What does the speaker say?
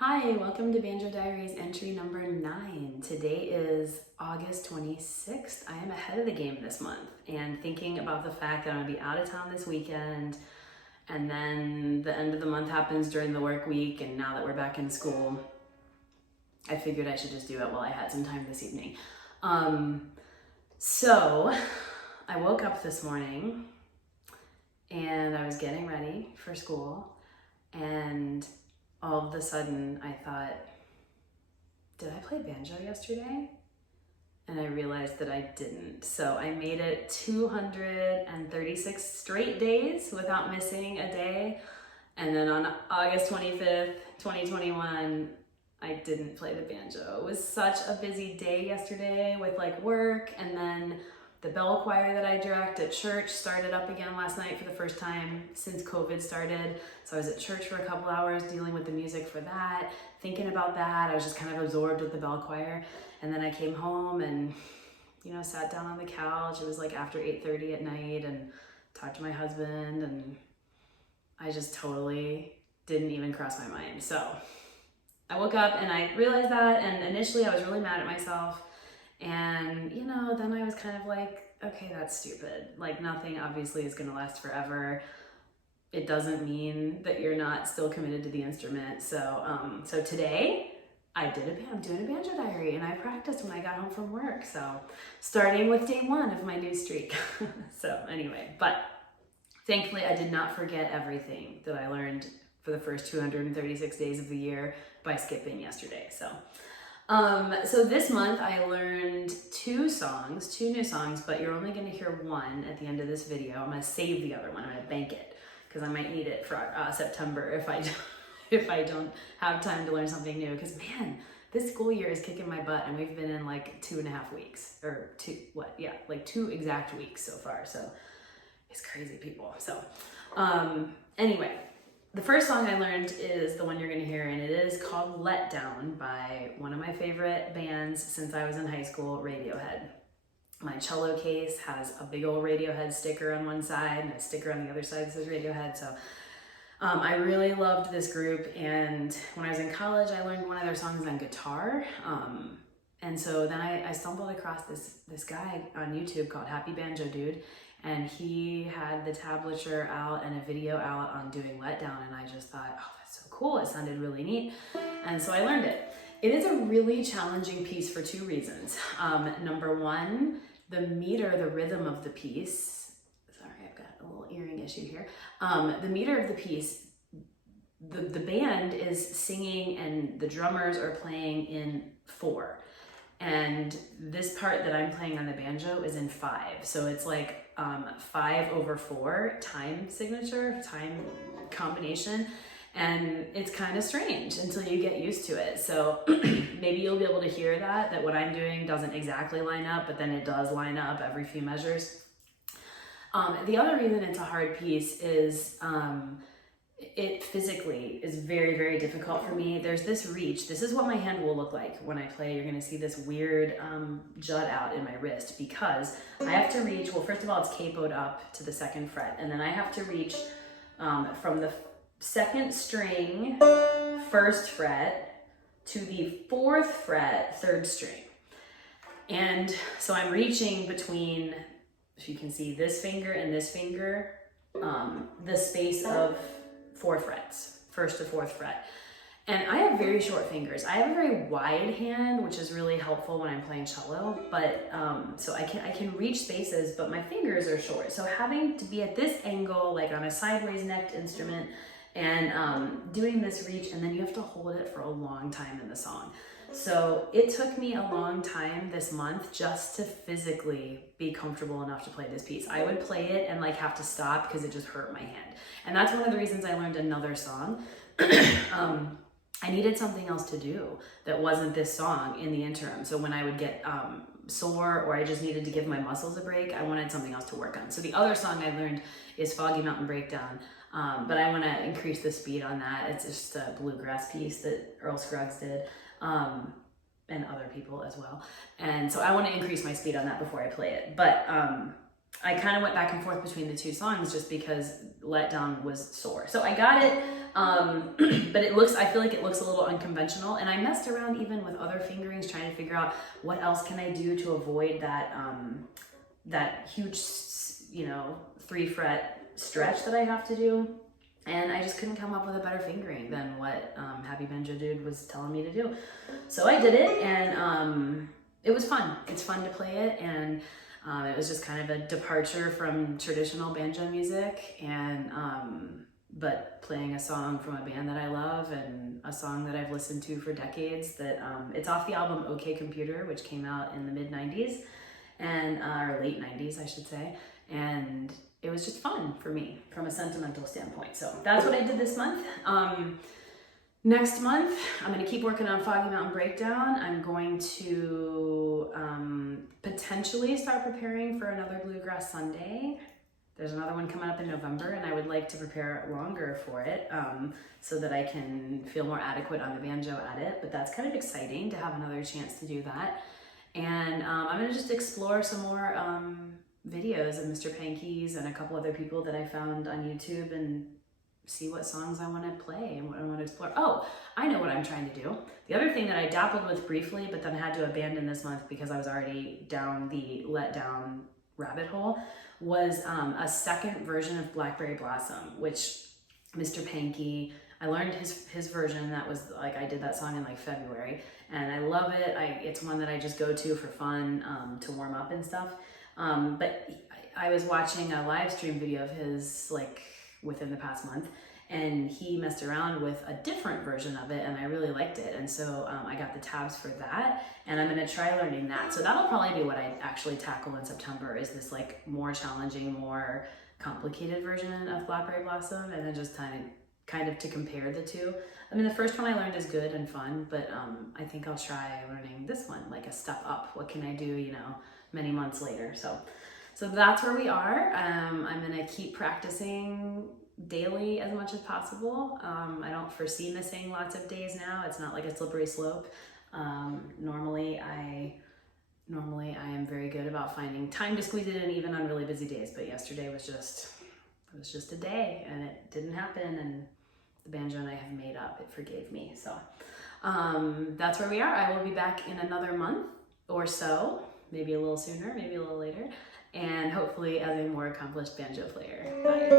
Hi, welcome to Banjo Diaries entry number 9. Today is August 26th. I am ahead of the game this month and thinking about the fact that I'm gonna be out of town this weekend and then the end of the month happens during the work week, and now that we're back in school, I figured I should just do it while I had some time this evening. So I woke up this morning and I was getting ready for school, and all of a sudden I thought, did I play banjo yesterday? And I realized that I didn't. So I made it 236 straight days without missing a day. And then on August 25th, 2021, I didn't play the banjo. It was such a busy day yesterday with like work, and then the bell choir that I direct at church started up again last night for the first time since COVID started. So I was at church for a couple hours dealing with the music for that, thinking about that. I was just kind of absorbed with the bell choir. And then I came home and, sat down on the couch. It was like after 8:30 at night, and talked to my husband, and I just totally didn't even cross my mind. So I woke up and I realized that, and initially I was really mad at myself. And, then I was kind of like, okay, that's stupid. Like, nothing obviously is going to last forever. It doesn't mean that you're not still committed to the instrument. So today I'm doing a banjo diary, and I practiced when I got home from work. So starting with day 1 of my new streak. So anyway, but thankfully I did not forget everything that I learned for the first 236 days of the year by skipping yesterday. So this month I learned 2 new songs, but you're only going to hear one at the end of this video. I'm going to save the other one. I'm going to bank it because I might need it for September if I don't have time to learn something new. Because man, this school year is kicking my butt, and we've been in like 2.5 weeks, or 2 exact weeks so far. So it's crazy, people. So anyway. The first song I learned is the one you're going to hear, and it is called Let Down by one of my favorite bands since I was in high school, Radiohead. My cello case has a big old Radiohead sticker on one side and a sticker on the other side that says Radiohead. So I really loved this group, and when I was in college, I learned one of their songs on guitar. And so then I stumbled across this guy on YouTube called Happy Banjo Dude, and he had the tablature out and a video out on doing Let Down, and I just thought, oh, that's so cool. It sounded really neat. And so I learned it. It is a really challenging piece for 2 reasons. Number 1, the meter, the rhythm of the piece. Sorry, I've got a little earring issue here. The meter of the piece, the band is singing and the drummers are playing in 4. And this part that I'm playing on the banjo is in 5. So it's like 5/4 time signature, time combination. And it's kind of strange until you get used to it. So maybe you'll be able to hear that what I'm doing doesn't exactly line up, but then it does line up every few measures. The other reason it's a hard piece is it physically is very, very difficult for me. There's this reach. This is what my hand will look like when I play. You're gonna see this weird jut out in my wrist, because I have to reach, well, first of all, it's capoed up to the 2nd fret, and then I have to reach from the 2nd string, 1st fret, to the 4th fret, 3rd string. And so I'm reaching between, if you can see, this finger and this finger, the space of 4 frets, 1st to 4th fret. And I have very short fingers. I have a very wide hand, which is really helpful when I'm playing cello, but so I can reach spaces, but my fingers are short. So having to be at this angle, like on a sideways necked instrument, and doing this reach, and then you have to hold it for a long time in the song. So it took me a long time this month just to physically be comfortable enough to play this piece. I would play it and like have to stop because it just hurt my hand. And that's one of the reasons I learned another song. I needed something else to do that wasn't this song in the interim. So when I would get sore, or I just needed to give my muscles a break, I wanted something else to work on. So the other song I learned is Foggy Mountain Breakdown. But I want to increase the speed on that. It's just a bluegrass piece that Earl Scruggs did. And other people as well. And so I want to increase my speed on that before I play it. But I kind of went back and forth between the two songs just because Let Down was sore. So I got it, but I feel like it looks a little unconventional, and I messed around even with other fingerings trying to figure out what else can I do to avoid that, that huge, 3-fret stretch that I have to do. And I just couldn't come up with a better fingering than what Happy Banjo Dude was telling me to do. So I did it, and it was fun. It's fun to play it, and it was just kind of a departure from traditional banjo music, and but playing a song from a band that I love and a song that I've listened to for decades. That it's off the album OK Computer, which came out in the mid-90s, and or late 90s, I should say, and it was just fun for me from a sentimental standpoint. So that's what I did this month. Next month, I'm going to keep working on Foggy Mountain Breakdown. I'm going to potentially start preparing for another Bluegrass Sunday. There's another one coming up in November, and I would like to prepare longer for it so that I can feel more adequate on the banjo at it. But that's kind of exciting to have another chance to do that. And I'm going to just explore some more videos of Mr. Panky's and a couple other people that I found on YouTube and see what songs I want to play and what I want to explore. Oh, I know what I'm trying to do. The other thing that I dabbled with briefly, but then had to abandon this month because I was already down the Let Down rabbit hole, was a second version of Blackberry Blossom, which Mr. Panky, I learned his version. That was like, I did that song in like February, and I love it. It's one that I just go to for fun, to warm up and stuff. But I was watching a live stream video of his like within the past month, and he messed around with a different version of it, and I really liked it. And so I got the tabs for that, and I'm gonna try learning that. So that'll probably be what I actually tackle in September, is this like more challenging, more complicated version of Blackberry Blossom, and then just kind of to compare the two. I mean, the first one I learned is good and fun, but I think I'll try learning this one, like a step up. What can I do, many months later? So that's where we are. I'm gonna keep practicing daily as much as possible. I don't foresee missing lots of days now. It's not like a slippery slope. Normally I am very good about finding time to squeeze it in even on really busy days, but yesterday was just a day, and it didn't happen, and the banjo and I have made up. It forgave me. So that's where we are. I will be back in another month or so, maybe a little sooner, maybe a little later, and hopefully as a more accomplished banjo player. Bye.